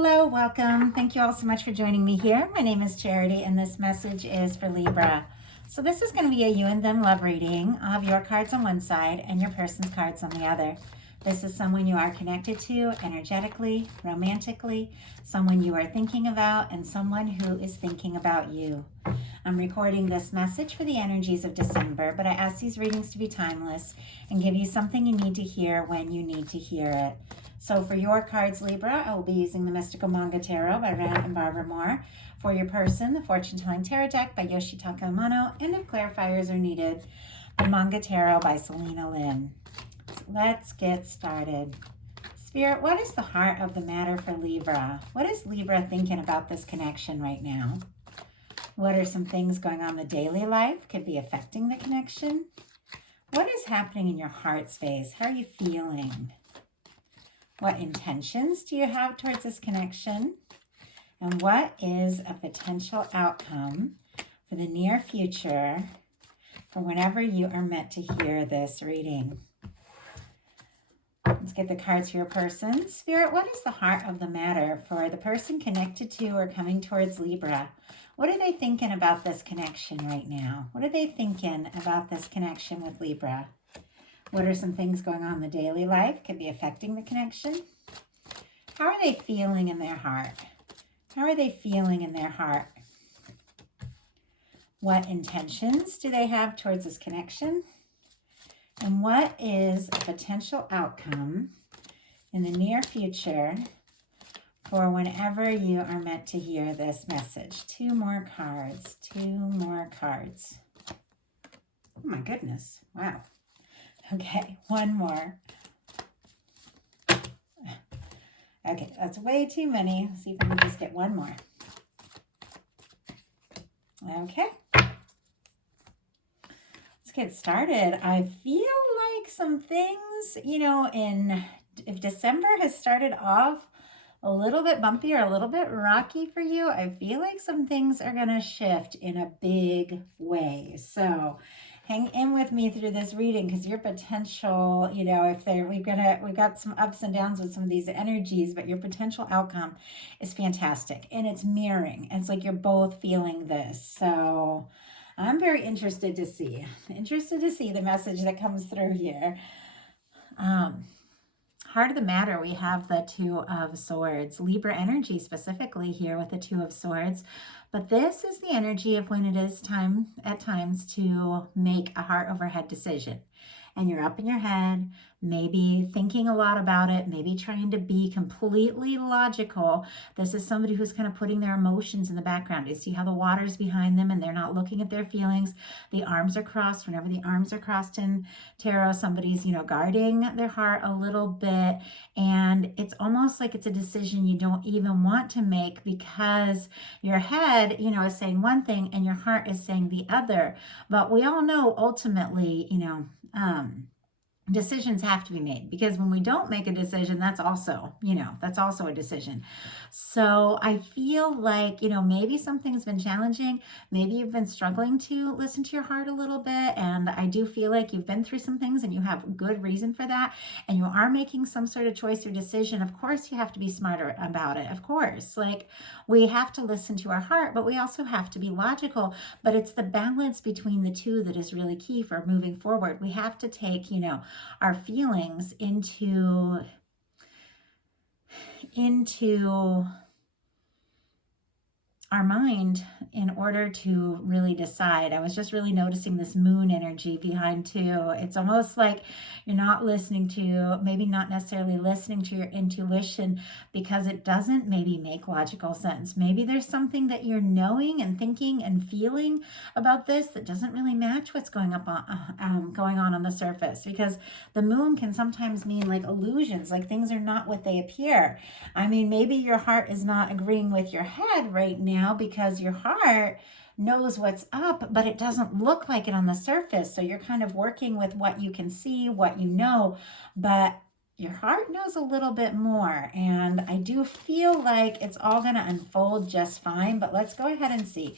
Hello, welcome. Thank you all so much for joining me here. My name is Charity, and this message is for Libra. So this is going to be a you and them love reading. I'll have your cards on one side and your person's cards on the other. This is someone you are connected to energetically, romantically, someone you are thinking about, and someone who is thinking about you. I'm recording this message for the energies of December, but I ask these readings to be timeless and give you something you need to hear when you need to hear it. So for your cards, Libra, I will be using the Mystical Manga Tarot by Ran and Barbara Moore. For your person, the Fortune Telling Tarot Deck by Yoshitaka Amano. And if clarifiers are needed, the Manga Tarot by Selena Lynn. Let's get started. Spirit, what is the heart of the matter for Libra? What is Libra thinking about this connection right now? What are some things going on in the daily life? Could be affecting the connection. What is happening in your heart space? How are you feeling? What intentions do you have towards this connection? And what is a potential outcome for the near future for whenever you are meant to hear this reading? Let's get the cards for your person. Spirit, what is the heart of the matter for the person connected to or coming towards Libra? What are they thinking about this connection right now? What are they thinking about this connection with Libra? What are some things going on in the daily life? Could be affecting the connection. How are they feeling in their heart? How are they feeling in their heart? What intentions do they have towards this connection? And what is a potential outcome in the near future for whenever you are meant to hear this message? Two more cards. Oh my goodness. Wow. Okay, one more. Okay, that's way too many. Let's see if I can just get one more. Okay. Let's get started. I feel like some things, if December has started off a little bit bumpy or a little bit rocky for you, I feel like some things are going to shift in a big way. So hang in with me through this reading, because your potential, we've got some ups and downs with some of these energies, but your potential outcome is fantastic, and it's mirroring. It's like you're both feeling this. So I'm very interested to see the message that comes through here. Heart of the matter, we have the Two of Swords. Libra energy specifically here with the Two of Swords. But this is the energy of when it is time at times to make a heart over head decision. And you're up in your head, maybe thinking a lot about it, maybe trying to be completely logical. This is somebody who's kind of putting their emotions in the background. You see how the water's behind them and they're not looking at their feelings. The arms are crossed. Whenever the arms are crossed in tarot, somebody's, guarding their heart a little bit. And it's almost like it's a decision you don't even want to make, because your head, is saying one thing and your heart is saying the other. But we all know ultimately, decisions have to be made, because when we don't make a decision, that's also a decision. So I feel like, maybe something's been challenging. Maybe you've been struggling to listen to your heart a little bit. And I do feel like you've been through some things and you have good reason for that. And you are making some sort of choice or decision. Of course, you have to be smarter about it. Of course, like, we have to listen to our heart, but we also have to be logical. But it's the balance between the two that is really key for moving forward. We have to take, our feelings into our mind in order to really decide. I was just really noticing this moon energy behind too. It's almost like you're not maybe not necessarily listening to your intuition, because it doesn't maybe make logical sense. Maybe there's something that you're knowing and thinking and feeling about this that doesn't really match what's going on the surface, because the moon can sometimes mean like illusions, like things are not what they appear. I mean, maybe your heart is not agreeing with your head right now, because your heart knows what's up, but it doesn't look like it on the surface. So you're kind of working with what you can see, what you know, but your heart knows a little bit more. And I do feel like it's all going to unfold just fine, but let's go ahead and see.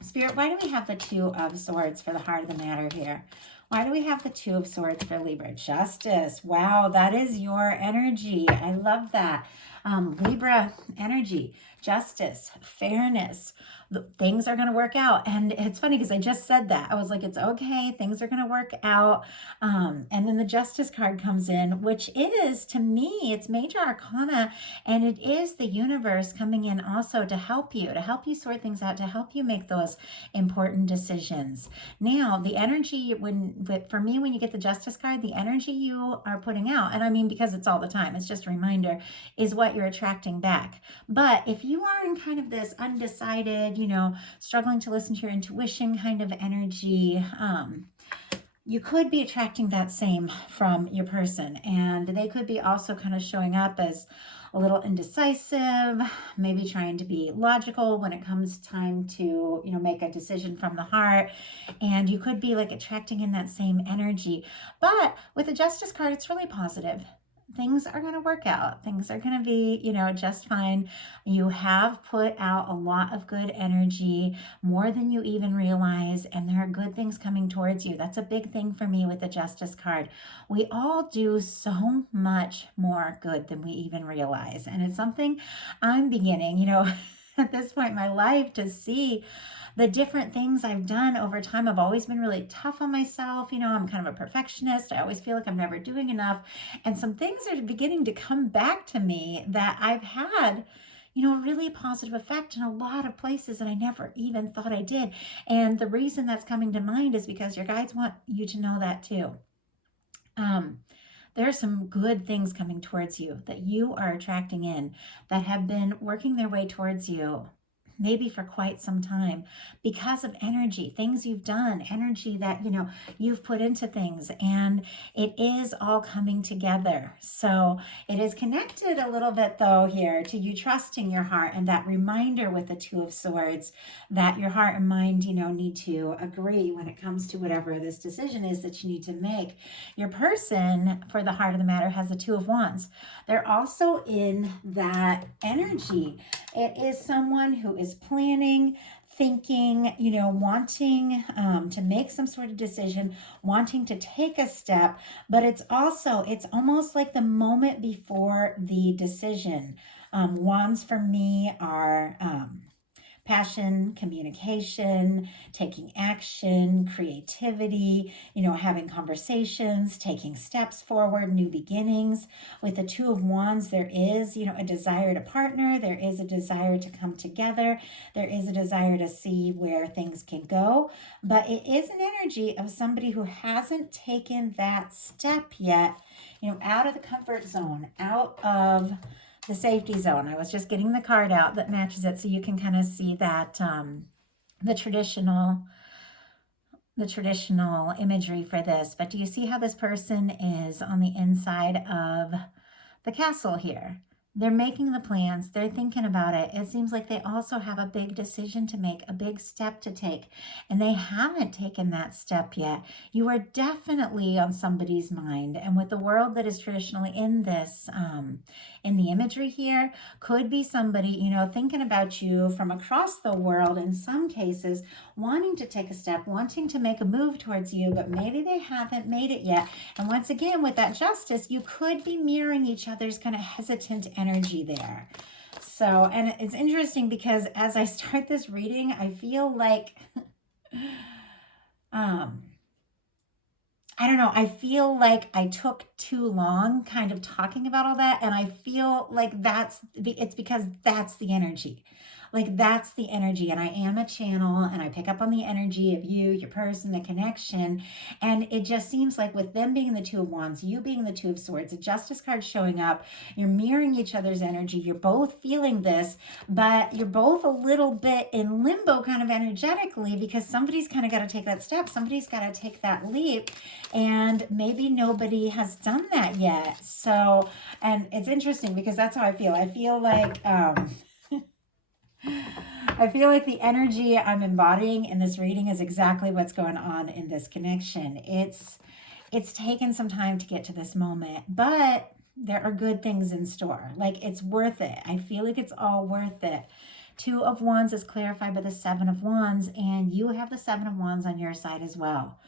Spirit, why do we have the Two of Swords for the heart of the matter here? Why do we have the Two of Swords for Libra? Justice. Wow, that is your energy. I love that. Libra energy, justice, fairness. Things are going to work out. And it's funny because I just said that. I was like, it's okay. Things are going to work out. And then the justice card comes in, which is, to me, it's major arcana. And it is the universe coming in also to help you sort things out, to help you make those important decisions. Now, the energy, for me, when you get the justice card, the energy you are putting out, and I mean, because it's all the time, it's just a reminder, is what you're attracting back. But if you are in kind of this undecided, struggling to listen to your intuition kind of energy, you could be attracting that same from your person. And they could be also kind of showing up as a little indecisive, maybe trying to be logical when it comes time to, make a decision from the heart. And you could be like attracting in that same energy. But with the Justice card, it's really positive. Things are going to work out. Things are going to be, just fine. You have put out a lot of good energy, more than you even realize, and there are good things coming towards you. That's a big thing for me with the Justice card. We all do so much more good than we even realize, and it's something I'm beginning, at this point in my life to see the different things I've done over time. I've always been really tough on myself. I'm kind of a perfectionist. I always feel like I'm never doing enough. And some things are beginning to come back to me that I've had, a really positive effect in a lot of places that I never even thought I did. And the reason that's coming to mind is because your guides want you to know that too. There are some good things coming towards you that you are attracting in that have been working their way towards you maybe for quite some time because of energy, things you've done, energy that, you've put into things, and it is all coming together. So it is connected a little bit though here to you trusting your heart and that reminder with the Two of Swords that your heart and mind, need to agree when it comes to whatever this decision is that you need to make. Your person, for the heart of the matter, has the Two of Wands. They're also in that energy. It is someone who is planning, thinking, wanting to make some sort of decision, wanting to take a step, but it's almost like the moment before the decision. Wands for me are passion, communication, taking action, creativity, having conversations, taking steps forward, new beginnings. With the Two of Wands, there is, a desire to partner. There is a desire to come together. There is a desire to see where things can go. But it is an energy of somebody who hasn't taken that step yet, out of the comfort zone, out of the safety zone. I was just getting the card out that matches it so you can kind of see that the traditional imagery for this. But do you see how this person is on the inside of the castle here? They're making the plans. They're thinking about it. It seems like they also have a big decision to make, a big step to take, and they haven't taken that step yet. You are definitely on somebody's mind. And with the world that is traditionally in this, in the imagery here, could be somebody, thinking about you from across the world in some cases, wanting to take a step, wanting to make a move towards you, but maybe they haven't made it yet. And once again, with that Justice, you could be mirroring each other's kind of hesitant energy there. So, and it's interesting because as I start this reading, I feel like, I don't know, I feel like I took too long kind of talking about all that. And I feel like it's because that's the energy. Like that's the energy. And I am a channel and I pick up on the energy of you, your person, the connection. And it just seems like with them being the Two of Wands, you being the Two of Swords, a Justice card showing up, you're mirroring each other's energy. You're both feeling this, but you're both a little bit in limbo kind of energetically because somebody's kind of got to take that step. Somebody's got to take that leap. And maybe nobody has done that yet. So, and it's interesting because that's how I feel. I feel like, the energy I'm embodying in this reading is exactly what's going on in this connection. It's taken some time to get to this moment, but there are good things in store. Like it's worth it. I feel like it's all worth it. Two of Wands is clarified by the Seven of Wands, and you have the Seven of Wands on your side as well.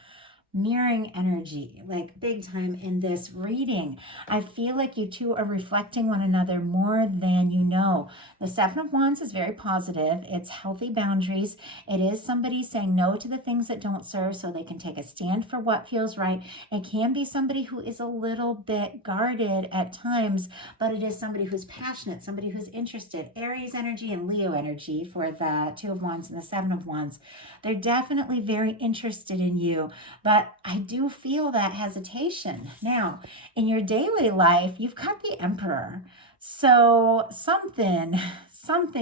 mirroring energy, like big time in this reading. I feel like you two are reflecting one another more than you know. The Seven of Wands is very positive. It's healthy boundaries. It is somebody saying no to the things that don't serve so they can take a stand for what feels right. It can be somebody who is a little bit guarded at times, but it is somebody who's passionate, somebody who's interested. Aries energy and Leo energy for the Two of Wands and the Seven of Wands. They're definitely very interested in you, but I do feel that hesitation. Now, in your daily life, you've got the Emperor. So something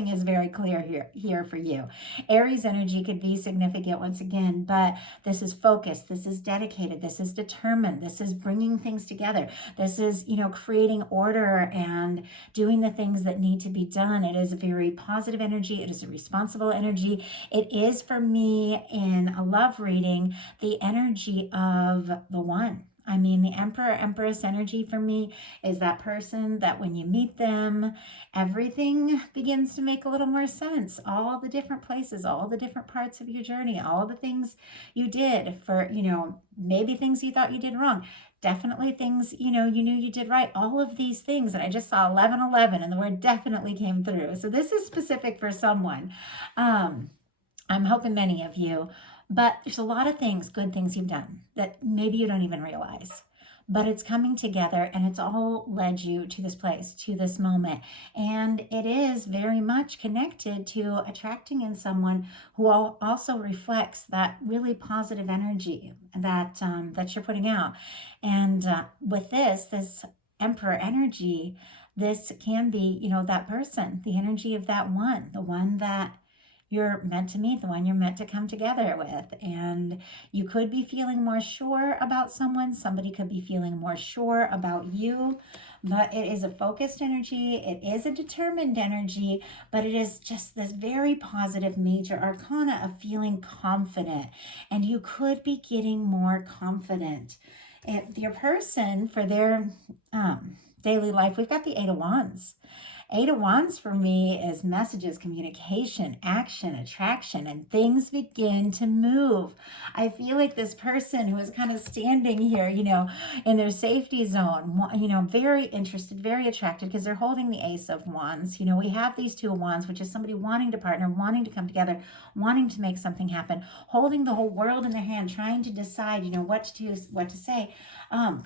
is very clear here for you. Aries energy could be significant once again, but this is focused, this is dedicated, this is determined, this is bringing things together. This is, creating order and doing the things that need to be done. It is a very positive energy. It is a responsible energy. It is, for me, in a love reading, the energy of the one. I mean, the Emperor, Empress energy for me is that person that when you meet them, everything begins to make a little more sense. All the different places, all the different parts of your journey, all the things you did for, maybe things you thought you did wrong. Definitely things, you knew you did right. All of these things. And I just saw 1111 and the word definitely came through. So this is specific for someone. I'm hoping many of you. But there's a lot of things, good things you've done that maybe you don't even realize. But it's coming together and it's all led you to this place, to this moment. And it is very much connected to attracting in someone who also reflects that really positive energy that you're putting out. And with this Emperor energy, this can be, that person, the energy of that one, the one that you're meant to meet, the one you're meant to come together with. And you could be feeling more sure about someone. Somebody could be feeling more sure about you. But it is a focused energy. It is a determined energy. But it is just this very positive major arcana of feeling confident. And you could be getting more confident. If your person, for their daily life, we've got the Eight of Wands. Eight of Wands for me is messages, communication, action, attraction, and things begin to move. I feel like this person who is kind of standing here, in their safety zone, very interested, very attracted because they're holding the Ace of Wands. We have these Two of Wands, which is somebody wanting to partner, wanting to come together, wanting to make something happen, holding the whole world in their hand, trying to decide, what to do, what to say.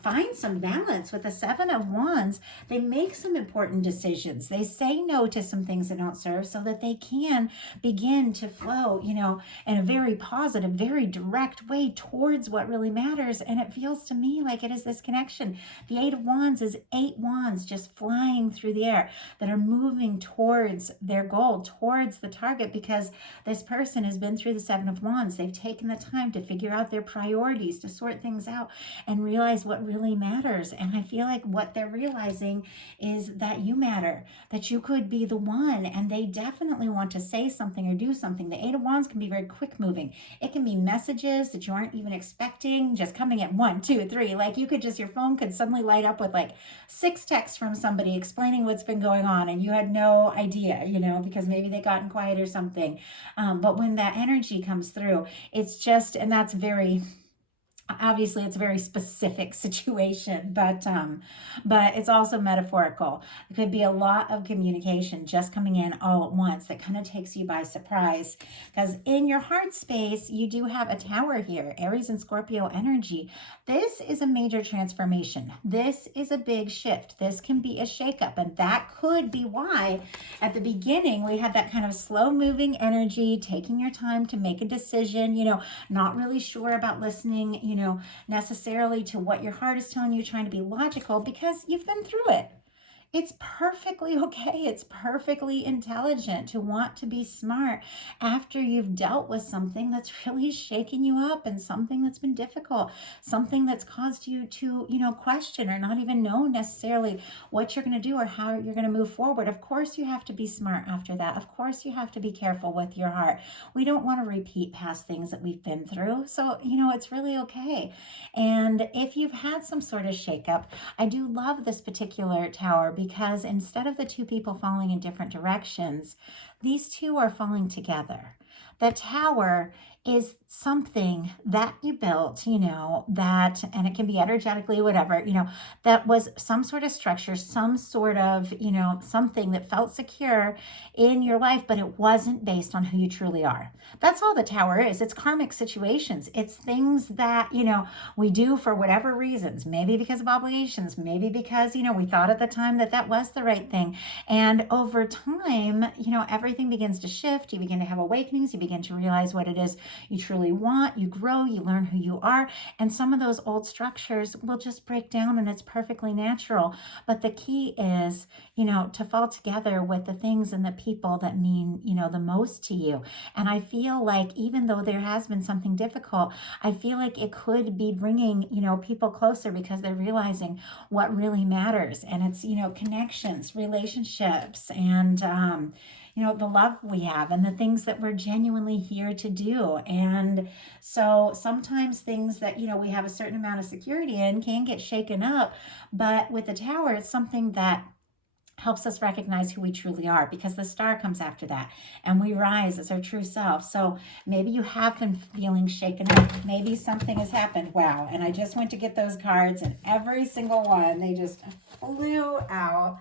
Find some balance. With the Seven of Wands, they make some important decisions. They say no to some things that don't serve so that they can begin to flow, in a very positive, very direct way towards what really matters. And it feels to me like it is this connection. The Eight of Wands is 8 wands just flying through the air that are moving towards their goal, towards the target, because this person has been through the Seven of Wands. They've taken the time to figure out their priorities, to sort things out and realize what really matters. And I feel like what they're realizing is that you matter, that you could be the one, and they definitely want to say something or do something. The Eight of Wands can be very quick moving. It can be messages that you aren't even expecting, just coming at 1, 2, 3. Like your phone could suddenly light up with like 6 texts from somebody explaining what's been going on, and you had no idea, because maybe they got quiet or something. But when that energy comes through, it's just, and that's very, obviously it's a very specific situation, but it's also metaphorical. It could be a lot of communication just coming in all at once that kind of takes you by surprise, because in your heart space you do have a Tower here, Aries and Scorpio energy. This is a major transformation. This is a big shift. This can be a shakeup, and that could be why at the beginning we had that kind of slow moving energy, taking your time to make a decision, not really sure about listening, necessarily to what your heart is telling you, trying to be logical because you've been through it. It's perfectly okay. It's perfectly intelligent to want to be smart after you've dealt with something that's really shaken you up and something that's been difficult, something that's caused you to, question or not even know necessarily what you're going to do or how you're going to move forward. Of course, you have to be smart after that. Of course, you have to be careful with your heart. We don't want to repeat past things that we've been through. So, it's really okay. And if you've had some sort of shakeup, I do love this particular Tower, because instead of the two people falling in different directions, these two are falling together. The Tower is something that you built, that, and it can be energetically, whatever, that was some sort of structure, some sort of, something that felt secure in your life, but it wasn't based on who you truly are. That's all the Tower is. It's karmic situations. It's things that, we do for whatever reasons, maybe because of obligations, maybe because, we thought at the time that that was the right thing. And over time, everything begins to shift. You begin to have awakenings. You begin to realize what it is you truly want. You grow, you learn who you are. And some of those old structures will just break down, and it's perfectly natural. But the key is, to fall together with the things and the people that mean, the most to you. And I feel like even though there has been something difficult, I feel like it could be bringing, people closer because they're realizing what really matters. And it's, connections, relationships, and, the love we have and the things that we're genuinely here to do. And so sometimes things that, we have a certain amount of security in can get shaken up. But with the Tower, it's something that helps us recognize who we truly are, because the star comes after that and we rise as our true self. So maybe you have been feeling shaken up. Maybe something has happened. Wow. And I just went to get those cards, and every single one, they just flew out.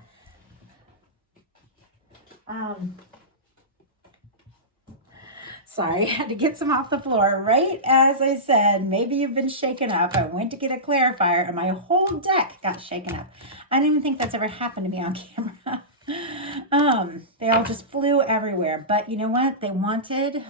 Sorry, I had to get some off the floor. Right as I said, maybe you've been shaken up. I went to get a clarifier and my whole deck got shaken up. I don't even think that's ever happened to me on camera. They all just flew everywhere. But you know what? They wanted,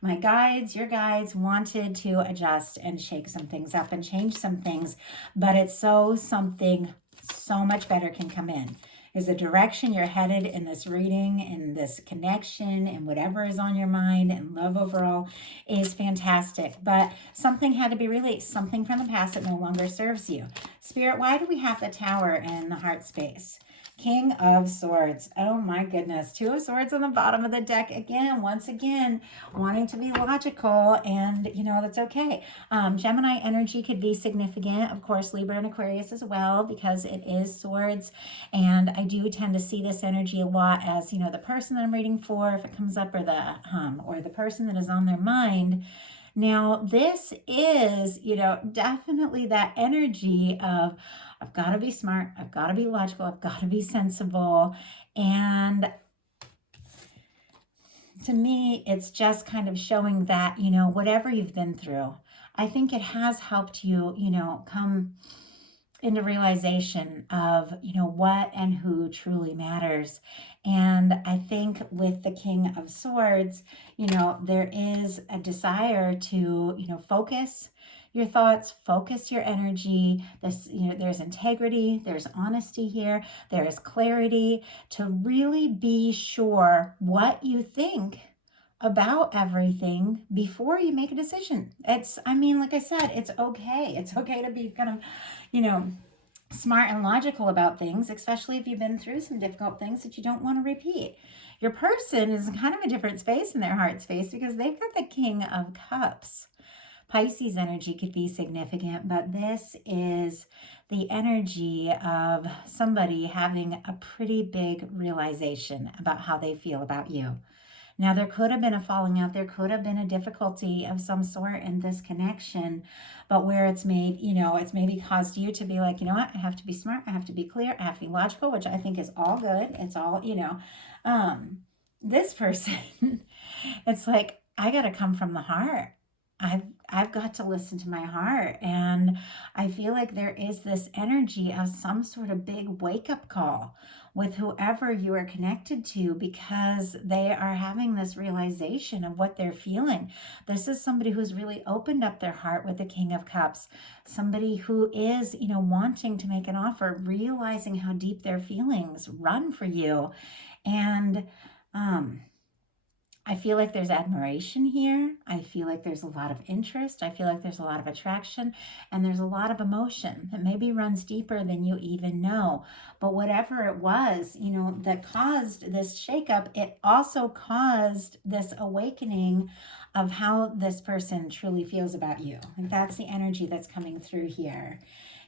my guides, your guides wanted to adjust and shake some things up and change some things. But it's something so much better can come in. Is the direction you're headed in this reading, in this connection, and whatever is on your mind, and love overall is fantastic. But something had to be released, something from the past that no longer serves you. Spirit, why do we have the Tower in the heart space? King of Swords. Oh my goodness. Two of Swords on the bottom of the deck again, once again, wanting to be logical, and that's okay. Gemini energy could be significant. Of course, Libra and Aquarius as well, because it is Swords. And I do tend to see this energy a lot as, the person that I'm reading for, if it comes up, or the person that is on their mind. Now, this is, definitely that energy of, I've got to be smart, I've got to be logical, I've got to be sensible. And to me, it's just kind of showing that, whatever you've been through, I think it has helped you, come into realization of, what and who truly matters. And I think with the King of Swords, there is a desire to, focus your thoughts, focus your energy. There's integrity, there's honesty here, there is clarity to really be sure what you think about everything before you make a decision. Like I said, it's okay. It's okay to be kind of, smart and logical about things, especially if you've been through some difficult things that you don't want to repeat. Your person is kind of a different space in their heart space because they've got the King of Cups. Pisces energy could be significant, but this is the energy of somebody having a pretty big realization about how they feel about you. Now, there could have been a falling out. There could have been a difficulty of some sort in this connection, but where it's made, it's maybe caused you to be like, you know what, I have to be smart. I have to be clear. I have to be logical, which I think is all good. It's all, this person, it's like, I got to come from the heart. I've got to listen to my heart. And I feel like there is this energy of some sort of big wake-up call with whoever you are connected to, because they are having this realization of what they're feeling. This is somebody who's really opened up their heart with the King of Cups. Somebody who is, wanting to make an offer, realizing how deep their feelings run for you. And, I feel like there's admiration here. I feel like there's a lot of interest. I feel like there's a lot of attraction, and there's a lot of emotion that maybe runs deeper than you even know. But whatever it was, that caused this shakeup, it also caused this awakening of how this person truly feels about you. And that's the energy that's coming through here.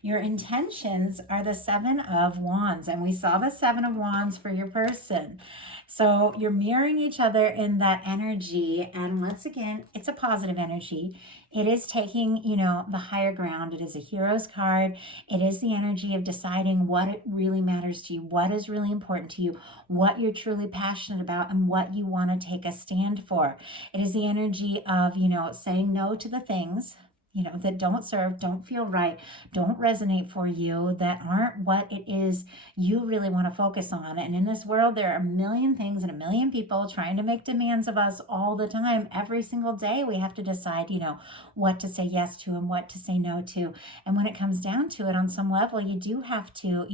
Your intentions are the Seven of Wands, and we saw the Seven of Wands for your person. So you're mirroring each other in that energy. And once again, it's a positive energy. It is taking, the higher ground. It is a hero's card. It is the energy of deciding what it really matters to you, what is really important to you, what you're truly passionate about, and what you want to take a stand for. It is the energy of, saying no to the things that don't serve, don't feel right, don't resonate for you, that aren't what it is you really want to focus on. And in this world, there are a million things and a million people trying to make demands of us all the time. Every single day, we have to decide, what to say yes to and what to say no to. And when it comes down to it, on some level, you do have to,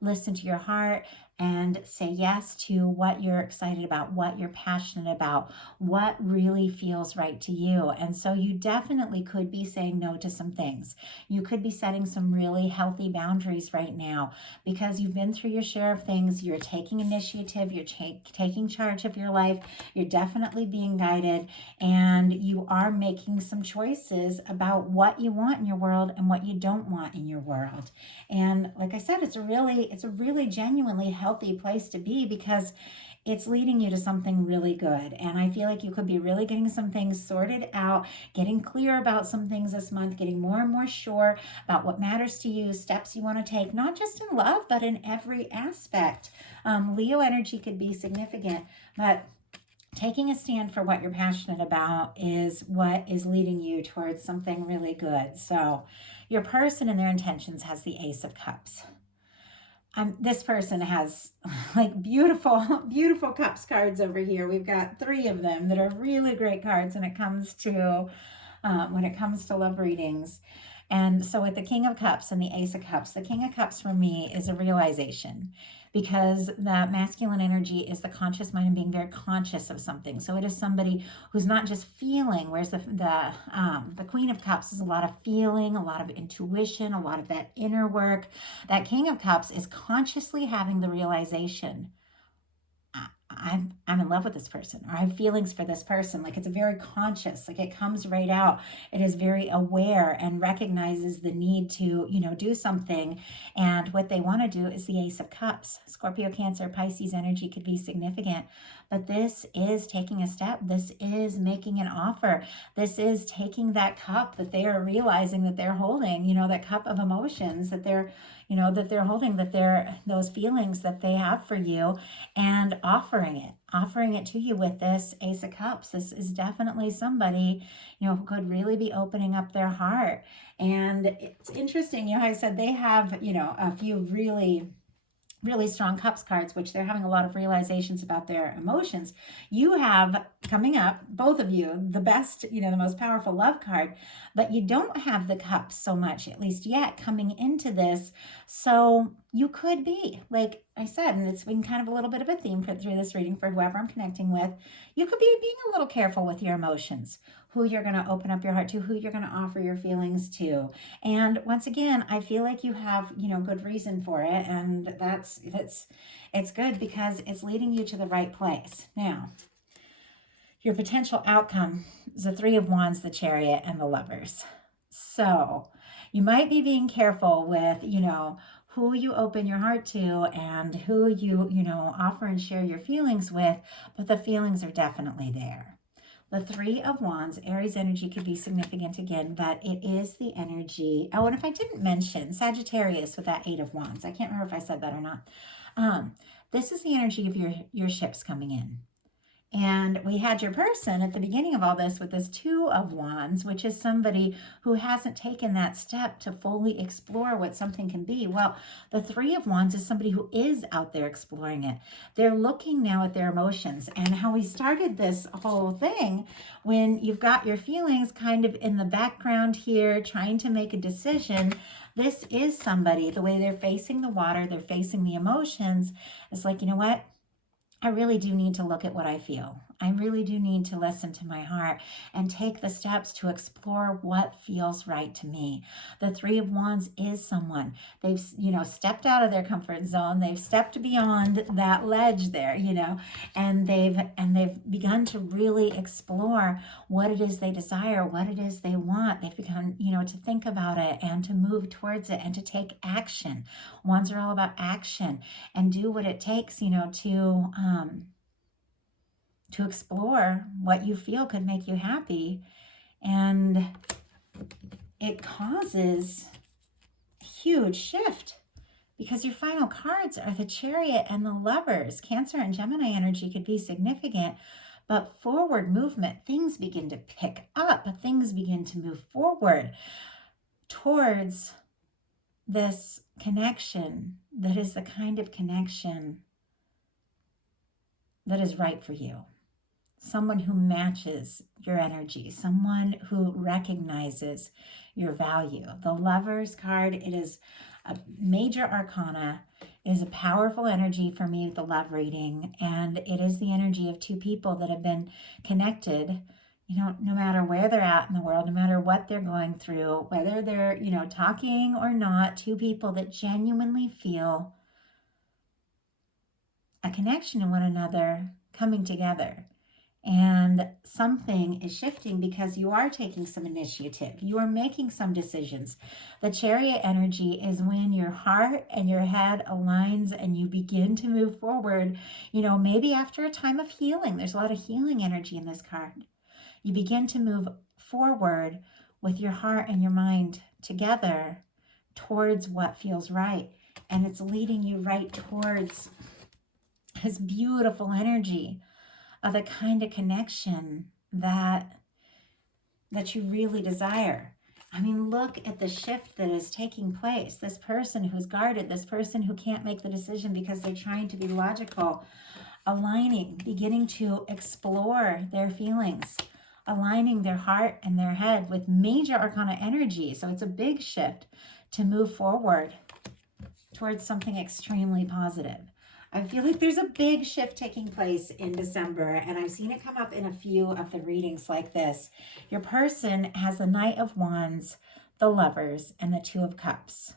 listen to your heart and say yes to what you're excited about, what you're passionate about, what really feels right to you. And so you definitely could be saying no to some things. You could be setting some really healthy boundaries right now because you've been through your share of things. You're taking initiative. You're taking charge of your life. You're definitely being guided, and you are making some choices about what you want in your world and what you don't want in your world. And like I said, it's a really genuinely healthy place to be because it's leading you to something really good. And I feel like you could be really getting some things sorted out, getting clear about some things this month, getting more and more sure about what matters to you, steps you want to take, not just in love, but in every aspect. Leo energy could be significant, but taking a stand for what you're passionate about is what is leading you towards something really good. So your person and their intentions has the Ace of Cups. This person has like beautiful, beautiful cups cards over here. We've got 3 of them that are really great cards when it comes to love readings. And so with the King of Cups and the Ace of Cups, the King of Cups for me is a realization, because the masculine energy is the conscious mind and being very conscious of something. So it is somebody who's not just feeling, whereas the Queen of Cups is a lot of feeling, a lot of intuition, a lot of that inner work. That King of Cups is consciously having the realization, I'm in love with this person, or I have feelings for this person. Like, it's a very conscious, like it comes right out. It is very aware and recognizes the need to, do something. And what they want to do is the Ace of Cups. Scorpio, Cancer, Pisces energy could be significant, but this is taking a step. This is making an offer. This is taking that cup that they are realizing that they're holding, that cup of emotions that they're holding, that they're those feelings that they have for you, and offering it to you with this Ace of Cups. This is definitely somebody, who could really be opening up their heart. And it's interesting, I said they have, a few really strong cups cards, which they're having a lot of realizations about their emotions. You have coming up, both of you, the best, the most powerful love card, but you don't have the cups so much, at least yet, coming into this. So you could be, like I said, and it's been kind of a little bit of a theme through this reading for whoever I'm connecting with, you could be being a little careful with your emotions, who you're going to open up your heart to, who you're going to offer your feelings to. And once again, I feel like you have, good reason for it. And it's good because it's leading you to the right place. Now, your potential outcome is the 3 of Wands, the Chariot, and the Lovers. So you might be being careful with, who you open your heart to and who you, offer and share your feelings with, but the feelings are definitely there. The 3 of Wands, Aries energy could be significant again, but it is the energy. Oh, and if I didn't mention Sagittarius with that 8 of Wands, I can't remember if I said that or not. This is the energy of your ships coming in. And we had your person at the beginning of all this with this 2 of Wands, which is somebody who hasn't taken that step to fully explore what something can be. Well, the 3 of Wands is somebody who is out there exploring it. They're looking now at their emotions, and how we started this whole thing when you've got your feelings kind of in the background here, trying to make a decision. This is somebody, the way they're facing the water, they're facing the emotions. It's like, you know what? I really do need to look at what I feel. I really do need to listen to my heart and take the steps to explore what feels right to me. The Three of Wands is someone, they've, stepped out of their comfort zone. They've stepped beyond that ledge there, and they've begun to really explore what it is they desire, what it is they want. They've begun, to think about it and to move towards it and to take action. Wands are all about action, and do what it takes, to explore what you feel could make you happy. And it causes a huge shift because your final cards are the Chariot and the Lovers. Cancer and Gemini energy could be significant, but forward movement, things begin to pick up, things begin to move forward towards this connection that is the kind of connection that is right for you. Someone who matches your energy, someone who recognizes your value. The Lovers card, it is a major arcana. It is a powerful energy for me with the love reading, and it is the energy of two people that have been connected, no matter where they're at in the world, no matter what they're going through, whether they're, talking or not, two people that genuinely feel a connection to one another coming together. And something is shifting because you are taking some initiative. You are making some decisions. The Chariot energy is when your heart and your head aligns and you begin to move forward, maybe after a time of healing. There's a lot of healing energy in this card. You begin to move forward with your heart and your mind together towards what feels right. And it's leading you right towards this beautiful energy of the kind of connection that you really desire. I mean, look at the shift that is taking place. This person who's guarded, this person who can't make the decision because they're trying to be logical, aligning, beginning to explore their feelings, aligning their heart and their head with major arcana energy. So it's a big shift to move forward towards something extremely positive. I feel like there's a big shift taking place in December, and I've seen it come up in a few of the readings like this. Your person has the Knight of Wands, the Lovers, and the Two of Cups.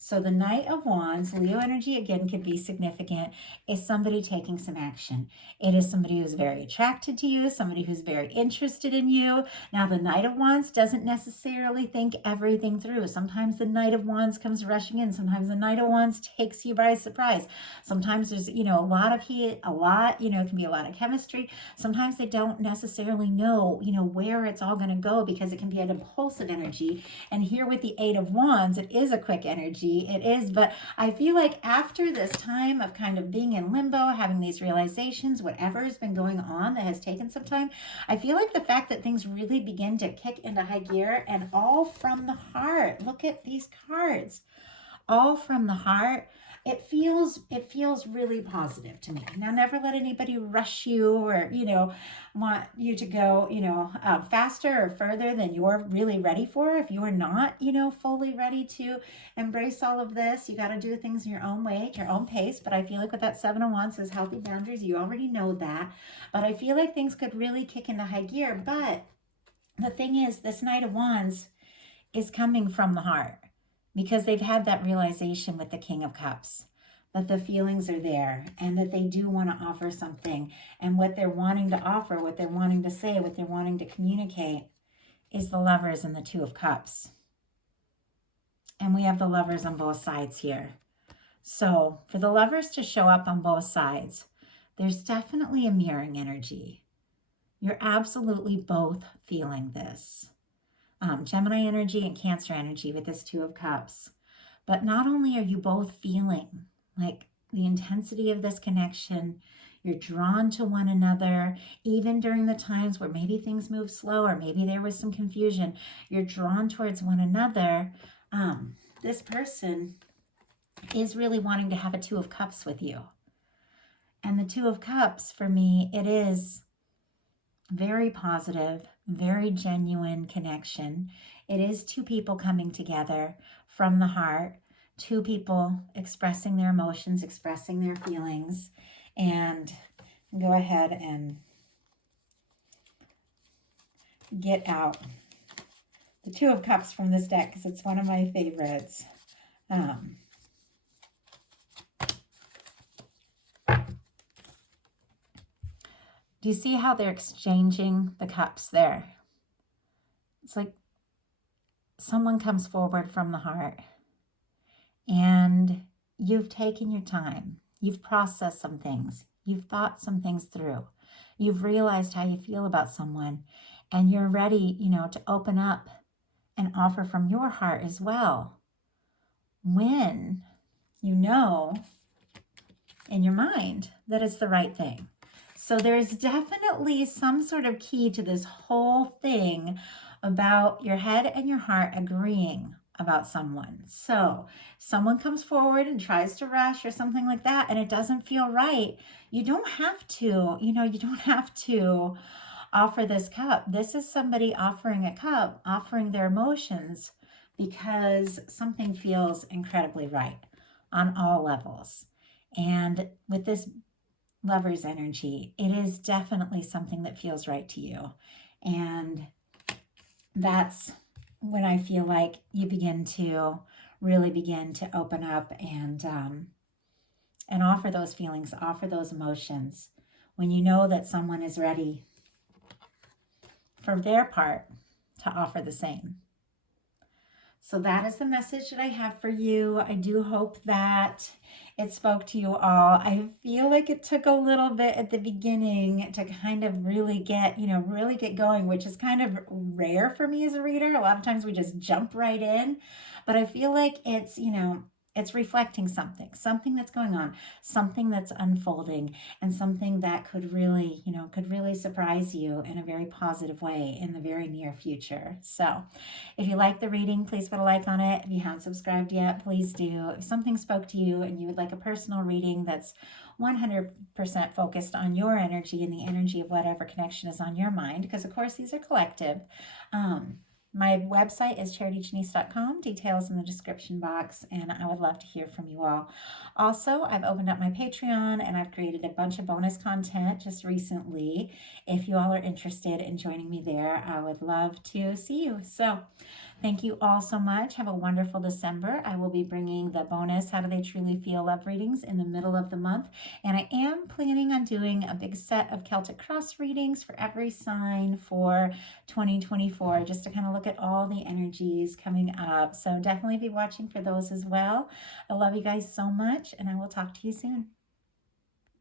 So the Knight of Wands, Leo energy again could be significant, is somebody taking some action. It is somebody who's very attracted to you, somebody who's very interested in you. Now the Knight of Wands doesn't necessarily think everything through. Sometimes the Knight of Wands comes rushing in. Sometimes the Knight of Wands takes you by surprise. Sometimes there's, a lot of heat, it can be a lot of chemistry. Sometimes they don't necessarily know, where it's all going to go because it can be an impulsive energy. And here with the Eight of Wands, it is a quick energy. It is, but I feel like after this time of kind of being in limbo, having these realizations, whatever has been going on that has taken some time, I feel like the fact that things really begin to kick into high gear and all from the heart. Look at these cards. All from the heart. It feels really positive to me. Now, never let anybody rush you or, want you to go, faster or further than you're really ready for. If you are not, fully ready to embrace all of this, you got to do things in your own way, at your own pace. But I feel like with that Seven of Wands says healthy boundaries, you already know that. But I feel like things could really kick into high gear. But the thing is, this Knight of Wands is coming from the heart, because they've had that realization with the King of Cups, that the feelings are there and that they do want to offer something. And what they're wanting to offer, what they're wanting to say, what they're wanting to communicate is the Lovers and the Two of Cups. And we have the Lovers on both sides here. So for the Lovers to show up on both sides, there's definitely a mirroring energy. You're absolutely both feeling this. Gemini energy and Cancer energy with this Two of Cups. But not only are you both feeling like the intensity of this connection, you're drawn to one another, even during the times where maybe things move slow or maybe there was some confusion, you're drawn towards one another. This person is really wanting to have a Two of Cups with you. And the Two of Cups, for me, it is very positive, very genuine connection. It is two people coming together from the heart, two people expressing their emotions, expressing their feelings. And go ahead and get out the Two of Cups from this deck because it's one of my favorites. Do you see how they're exchanging the cups there? It's like someone comes forward from the heart and you've taken your time. You've processed some things. You've thought some things through. You've realized how you feel about someone and you're ready, to open up and offer from your heart as well. When you know in your mind that it's the right thing. So there's definitely some sort of key to this whole thing about your head and your heart agreeing about someone. So someone comes forward and tries to rush or something like that, and it doesn't feel right. You don't have to, you don't have to offer this cup. This is somebody offering a cup, offering their emotions because something feels incredibly right on all levels. And with this Lover's energy, it is definitely something that feels right to you. And that's when I feel like you really begin to open up and offer those feelings, offer those emotions. When you know that someone is ready for their part to offer the same. So that is the message that I have for you. I do hope that it spoke to you all. I feel like it took a little bit at the beginning to kind of really get going, which is kind of rare for me as a reader. A lot of times we just jump right in, but I feel like it's reflecting something that's going on, something that's unfolding, and something that could really surprise you in a very positive way in the very near future. So if you like the reading, please put a like on it. If you haven't subscribed yet, please do. If something spoke to you and you would like a personal reading that's 100% focused on your energy and the energy of whatever connection is on your mind, because of course these are collective, my website is charityjanice.com, details in the description box, and I would love to hear from you all. Also, I've opened up my Patreon and I've created a bunch of bonus content just recently. If you all are interested in joining me there, I would love to see you. So thank you all so much. Have a wonderful December. I will be bringing the bonus How Do They Truly Feel love readings in the middle of the month. And I am planning on doing a big set of Celtic Cross readings for every sign for 2024, just to kind of look at all the energies coming up. So definitely be watching for those as well. I love you guys so much, and I will talk to you soon.